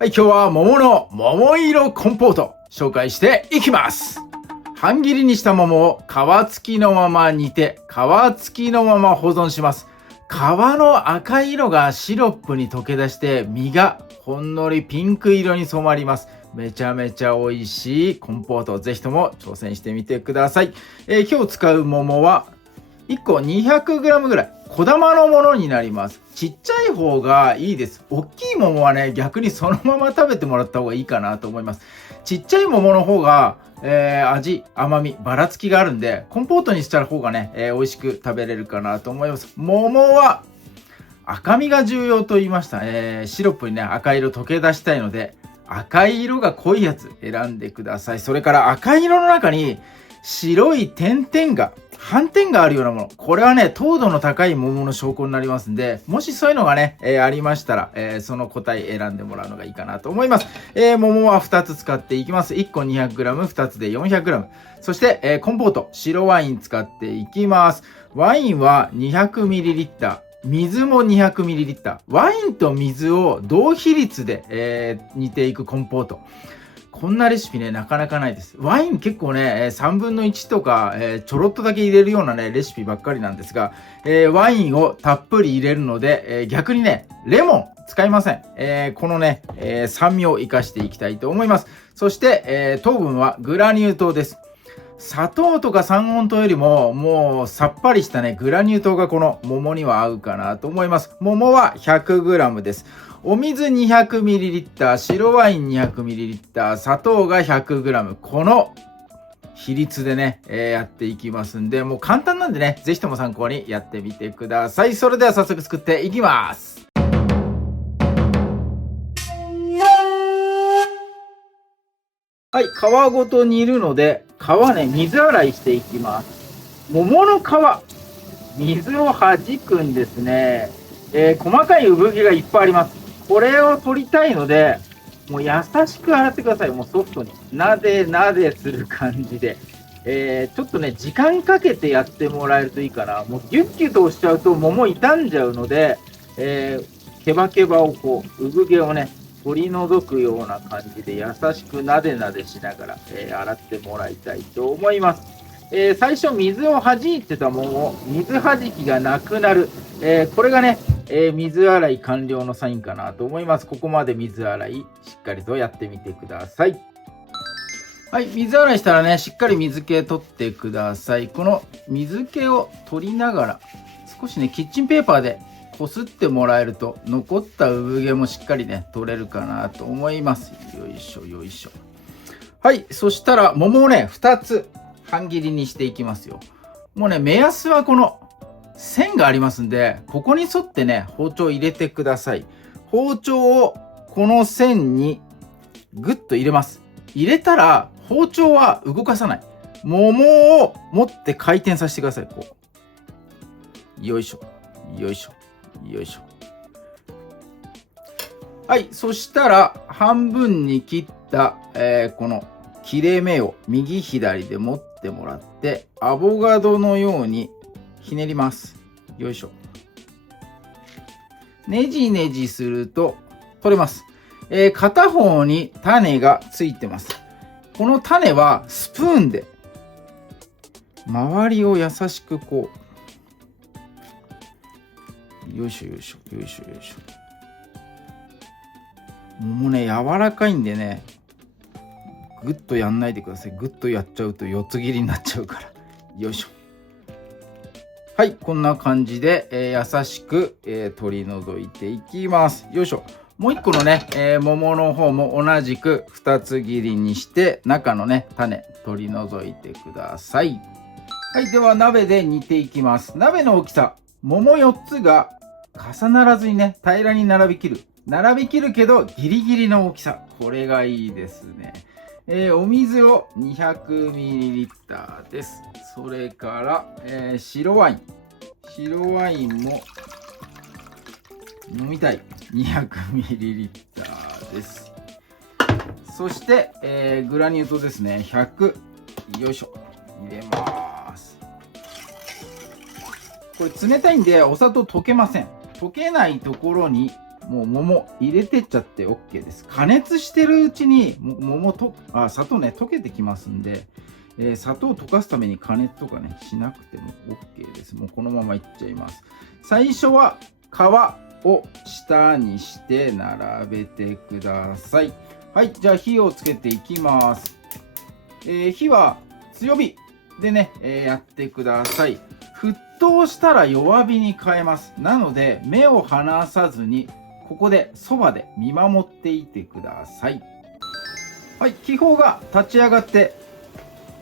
はい、今日は桃の桃色コンポート紹介していきます。半切りにした桃を皮付きのまま煮て、皮付きのまま保存します。皮の赤い色がシロップに溶け出して身がほんのりピンク色に染まります。めちゃめちゃ美味しいコンポート、ぜひとも挑戦してみてください。今日使う桃は1個 200g ぐらい小玉のものになります。ちっちゃい方がいいです。大きい桃はね、逆にそのまま食べてもらった方がいいかなと思います。ちっちゃい桃の方が、味、甘み、ばらつきがあるんで、コンポートにした方がね、美味しく食べれるかなと思います。桃は赤みが重要と言いました。シロップにね、赤色溶け出したいので、赤い色が濃いやつ選んでください。それから赤い色の中に白い斑点があるようなもの。これはね、糖度の高い桃の証拠になりますんで、もしそういうのがね、ありましたら、その個体選んでもらうのがいいかなと思います。桃は2つ使っていきます。1個 200g、2つで 400g。そして、コンポート、白ワイン使っていきます。ワインは 200ml。水も 200ml。ワインと水を同比率で、煮ていくコンポート。こんなレシピね、なかなかないです。ワイン結構ね、3分の1とか、ちょろっとだけ入れるようなね、レシピばっかりなんですが、ワインをたっぷり入れるので、逆にね、レモン使いません。このね、酸味を活かしていきたいと思います。そして、糖分はグラニュー糖です。砂糖とか三温糖よりももうさっぱりしたねグラニュー糖がこの桃には合うかなと思います。桃は 100g です。お水 200ml、 白ワイン 200ml、 砂糖が 100g、 この比率でね、やっていきますんで、もう簡単なんでね、ぜひとも参考にやってみてください。それでは早速作っていきます。はい、皮ごと煮るので、皮ね、水洗いしていきます。桃の皮、水を弾くんですね。細かい産毛がいっぱいあります。これを取りたいので、もう優しく洗ってください。もうソフトに。なでなでする感じで。ちょっとね、時間かけてやってもらえるといいかな。もうギュッギュッと押しちゃうと桃傷んじゃうので、ケバケバをこう、産毛をね、取り除くような感じで優しくなでなでしながら、洗ってもらいたいと思います。最初水を弾いてたものを水弾きがなくなる、これがね、水洗い完了のサインかなと思います。ここまで水洗いしっかりとやってみてください。はい、水洗いしたらね、しっかり水気取ってください。この水気を取りながら少しね、キッチンペーパーでこすってもらえると残った産毛もしっかりね取れるかなと思います。よいしょよいしょ。はい、そしたら桃をね2つ半切りにしていきますよ。もうね、目安はこの線がありますんで、ここに沿ってね包丁入れてください。包丁をこの線にグッと入れます。入れたら包丁は動かさない。桃を持って回転させてください。こうよいしょよいしょよいしょ。はい、そしたら半分に切った、この切れ目を右左で持ってもらってアボカドのようにひねります。よいしょ。ねじねじすると取れます。片方に種がついてます。この種はスプーンで周りを優しくこうよいしょよいしょよいしょよいしょ。桃ね、柔らかいんでね、ぐっとやんないでください。ぐっとやっちゃうと四つ切りになっちゃうから。よいしょ。はい、こんな感じで、優しく、取り除いていきます。よいしょ。もう一個のね、桃の方も同じく2つ切りにして中のね種取り除いてください。はい、では鍋で煮ていきます。鍋の大きさ、桃4つが重ならずにね平らに並びきるけどギリギリの大きさ、これがいいですね。お水を 200ml です。それから、白ワインも飲みたい 200ml です。そして、グラニュー糖ですね、100、よいしょ、入れます。これ冷たいんでお砂糖溶けません。溶けないところにもう桃入れてっちゃって OK です。加熱してるうちに砂糖ね溶けてきますんで、砂糖を溶かすために加熱とかねしなくても OK です。もうこのままいっちゃいます。最初は皮を下にして並べてください。はい、じゃあ火をつけていきます。火は強火でね、やってください。沸騰したら弱火に変えます。なので目を離さずにここでそばで見守っていてください。はい、気泡が立ち上がって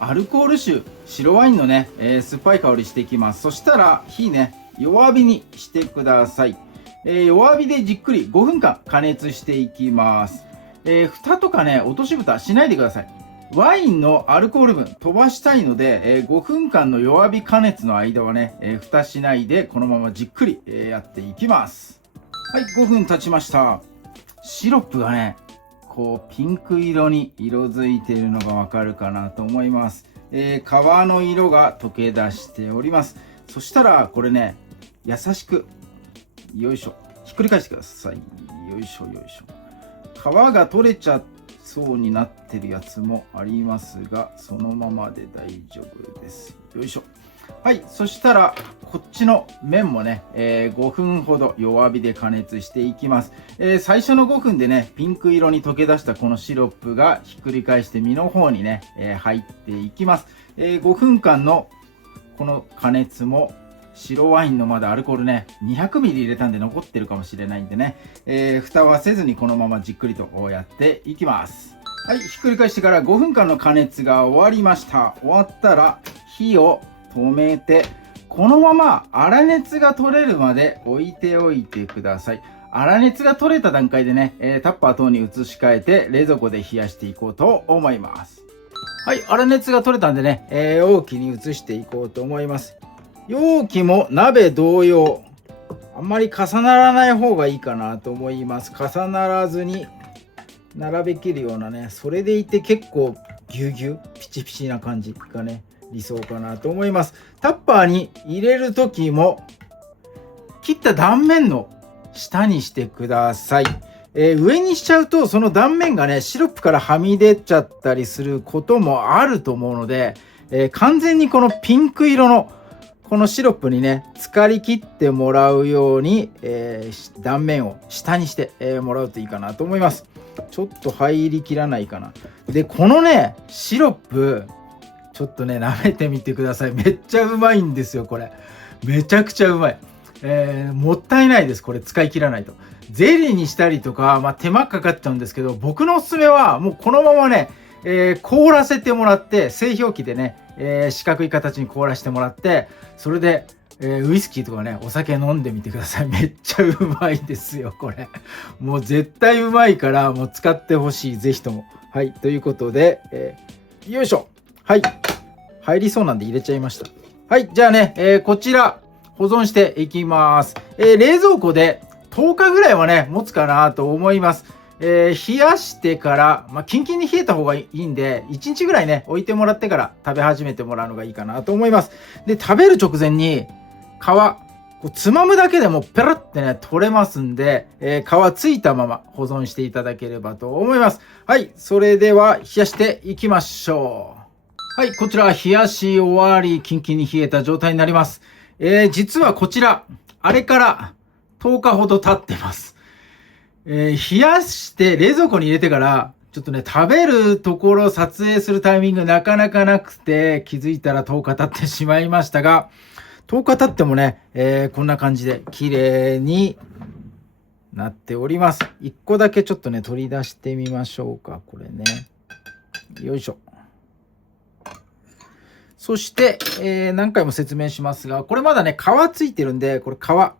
アルコール臭、白ワインのね、酸っぱい香りしていきます。そしたら火ね弱火にしてください。弱火でじっくり5分間加熱していきます。蓋とかね落とし蓋しないでください。ワインのアルコール分飛ばしたいので、5分間の弱火加熱の間はね、蓋しないでこのままじっくり、やっていきます。はい、5分経ちました。シロップがねこうピンク色に色づいているのがわかるかなと思います。皮の色が溶け出しております。そしたらこれね優しくよいしょひっくり返してください。よいしょよいしょ。皮が取れちゃそうになってるやつもありますが、そのままで大丈夫です。よいしょ。はい、そしたらこっちの麺もね、5分ほど弱火で加熱していきます。最初の5分でねピンク色に溶け出したこのシロップがひっくり返して身の方にね、入っていきます。5分間のこの加熱も白ワインのまだアルコールね 200ml 入れたんで残ってるかもしれないんでね、蓋はせずにこのままじっくりとやっていきます。はい、ひっくり返してから5分間の加熱が終わりました。終わったら火を止めてこのまま粗熱が取れるまで置いておいてください。粗熱が取れた段階でね、タッパー等に移し替えて冷蔵庫で冷やしていこうと思います。はい、粗熱が取れたんでね、容器に移していこうと思います。容器も鍋同様あんまり重ならない方がいいかなと思います。重ならずに並べきるようなね、それでいて結構ギュギュピチピチな感じがね理想かなと思います。タッパーに入れる時も切った断面の下にしてください。上にしちゃうとその断面がねシロップからはみ出ちゃったりすることもあると思うので、完全にこのピンク色のこのシロップにね浸かりきってもらうように、断面を下にして、もらうといいかなと思います。ちょっと入りきらないかな。でこのねシロップちょっとね舐めてみてください。めっちゃうまいんですよこれ。めちゃくちゃうまい。もったいないですこれ使い切らないと。ゼリーにしたりとか、手間かかっちゃうんですけど、僕のおすすめはもうこのままね、凍らせてもらって製氷機でね、四角い形に凍らせてもらって、それで、ウイスキーとかねお酒飲んでみてください。めっちゃうまいですよこれ。もう絶対うまいからもう使ってほしい、ぜひとも。はい、ということで、よいしょ。はい、入りそうなんで入れちゃいました。はい、じゃあね、こちら保存していきます。冷蔵庫で10日ぐらいはね持つかなと思います。冷やしてから、キンキンに冷えた方がいいんで1日ぐらいね置いてもらってから食べ始めてもらうのがいいかなと思います。で食べる直前に皮こうつまむだけでもペラってね取れますんで、皮ついたまま保存していただければと思います。はい、それでは冷やしていきましょう。はい、こちら冷やし終わりキンキンに冷えた状態になります。実はこちらあれから10日ほど経ってます。冷やして冷蔵庫に入れてからちょっとね食べるところ撮影するタイミングなかなかなくて、気づいたら10日経ってしまいましたが、10日経ってもね、こんな感じで綺麗になっております。1個だけちょっとね取り出してみましょうか。これね、よいしょ。そして、何回も説明しますが、これまだね皮ついてるんで、これ皮こ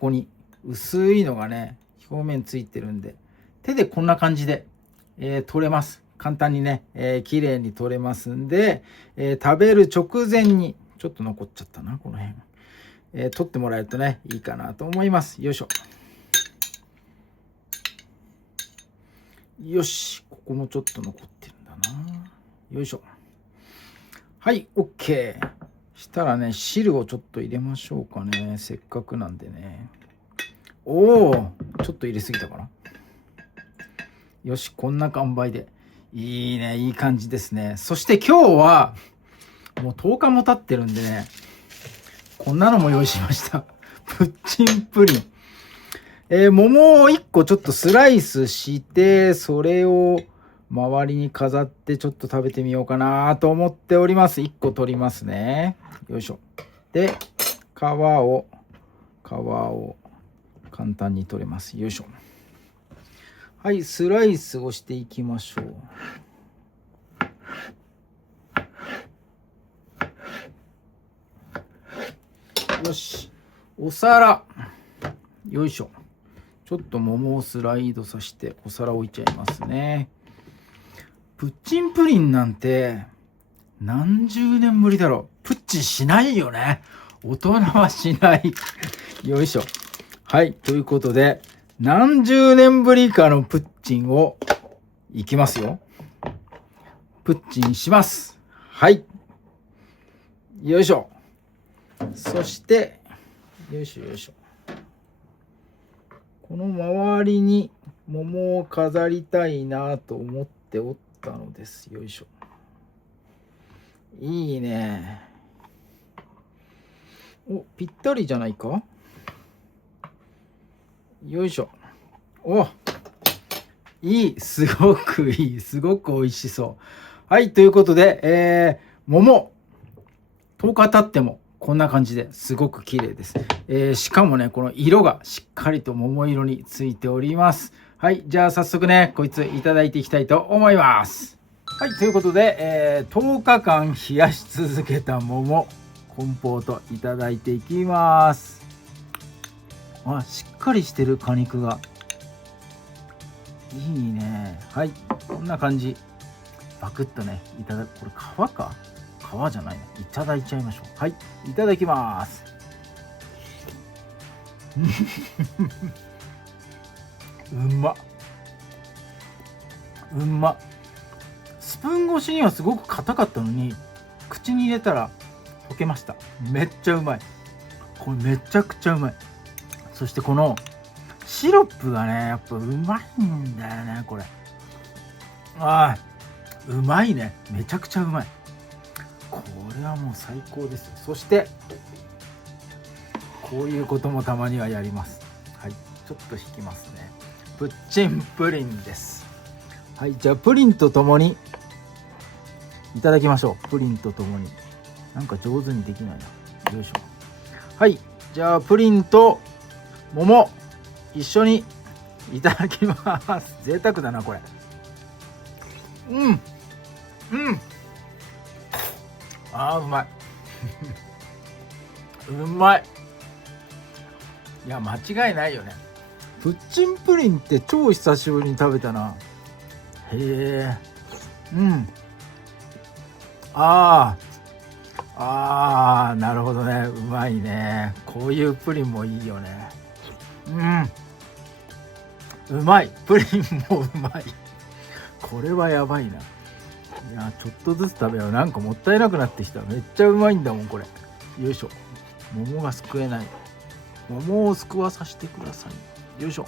こに薄いのがね表面ついてるんで、手でこんな感じで、取れます。簡単にね、綺麗に取れますんで、食べる直前にちょっと残っちゃったなこの辺、取ってもらえるとねいいかなと思います。よいしょ。よし、ここもちょっと残ってるんだな。よいしょ。はい、 OK。 したらね汁をちょっと入れましょうかね、せっかくなんでね。おお、ちょっと入れすぎたかな。よし、こんな塩梅でいいね、いい感じですね。そして今日はもう10日も経ってるんでね、こんなのも用意しました。プッチンプリン。桃を1個ちょっとスライスして、それを周りに飾ってちょっと食べてみようかなと思っております。1個取りますね。よいしょ。で、皮を簡単に取れます。よいしょ。はい、スライスをしていきましょう。よし、お皿。よいしょ。ちょっと桃をスライドさせてお皿置いちゃいますね。プッチンプリンなんて何十年ぶりだろう。プッチンしないよね。大人はしない。よいしょ。はい、ということで何十年ぶりかのプッチンをいきますよ。プッチンします。はい。よいしょ。そしてよいしょよいしょ。この周りに桃を飾りたいなと思っておったのです。よいしょ。いいね。お、ぴったりじゃないか。よいしょ。お、いい。すごくいい。すごく美味しそう。はい、ということで、桃10日経ってもこんな感じですごく綺麗です。しかもね、この色がしっかりと桃色についております。はい、じゃあ早速ね、こいついただいていきたいと思います。はい、ということで、10日間冷やし続けた桃コンポートいただいていきます。あ、しっかりしてる果肉がいいね。はい、こんな感じ。バクッとね、いただく。これ皮か、皮じゃないな。いただいちゃいましょう。はい、いただきます。うんま。スプーン越しにはすごく硬かったのに、口に入れたら溶けました。めっちゃうまい。これめちゃくちゃうまい。そしてこのシロップがね、やっぱうまいんだよね、これ。ああ、うまいね。めちゃくちゃうまい。これはもう最高ですよ。そしてこういうこともたまにはやります。はい、ちょっと引きますね。プッチンプリンです。はい、じゃあプリンとともにいただきましょう。プリンとともに。なんか上手にできないな。よいしょ。はい、じゃあプリンと桃一緒にいただきます。贅沢だなこれ。あー、うまい。うまい。いや、間違いないよね。プッチンプリンって超久しぶりに食べたな。へえ。なるほどね。うまいね。こういうプリンもいいよね。うまい。プリンもうまい。これはやばいな。いや、ちょっとずつ食べよう。なんかもったいなくなってきた。めっちゃうまいんだもんこれ。よいしょ。桃がすくえない。桃をすくわさせてください。よいしょ。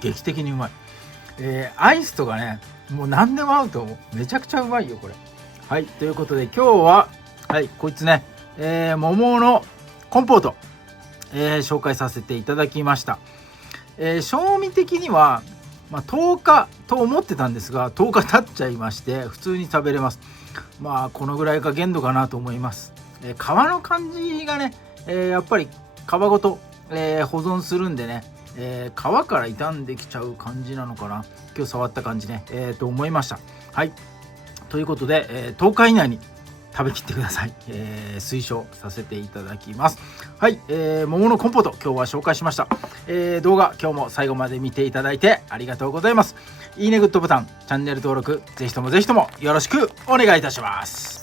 劇的にうまい。アイスとかね、もう何でも合うと思う。めちゃくちゃうまいよこれ。はい、ということで今日はこいつね、桃のコンポート、紹介させていただきました。賞味的には、10日と思ってたんですが、10日経っちゃいまして普通に食べれます。このぐらいが限度かなと思います。皮の感じがね、やっぱり皮ごと、保存するんでね、皮から傷んできちゃう感じなのかな。今日触った感じね、と思いました。はい、ということで、10日以内に食べきってください。推奨させていただきます。はい、桃のコンポート今日は紹介しました。動画今日も最後まで見ていただいてありがとうございます。いいねグッドボタン、チャンネル登録ぜひともよろしくお願いいたします。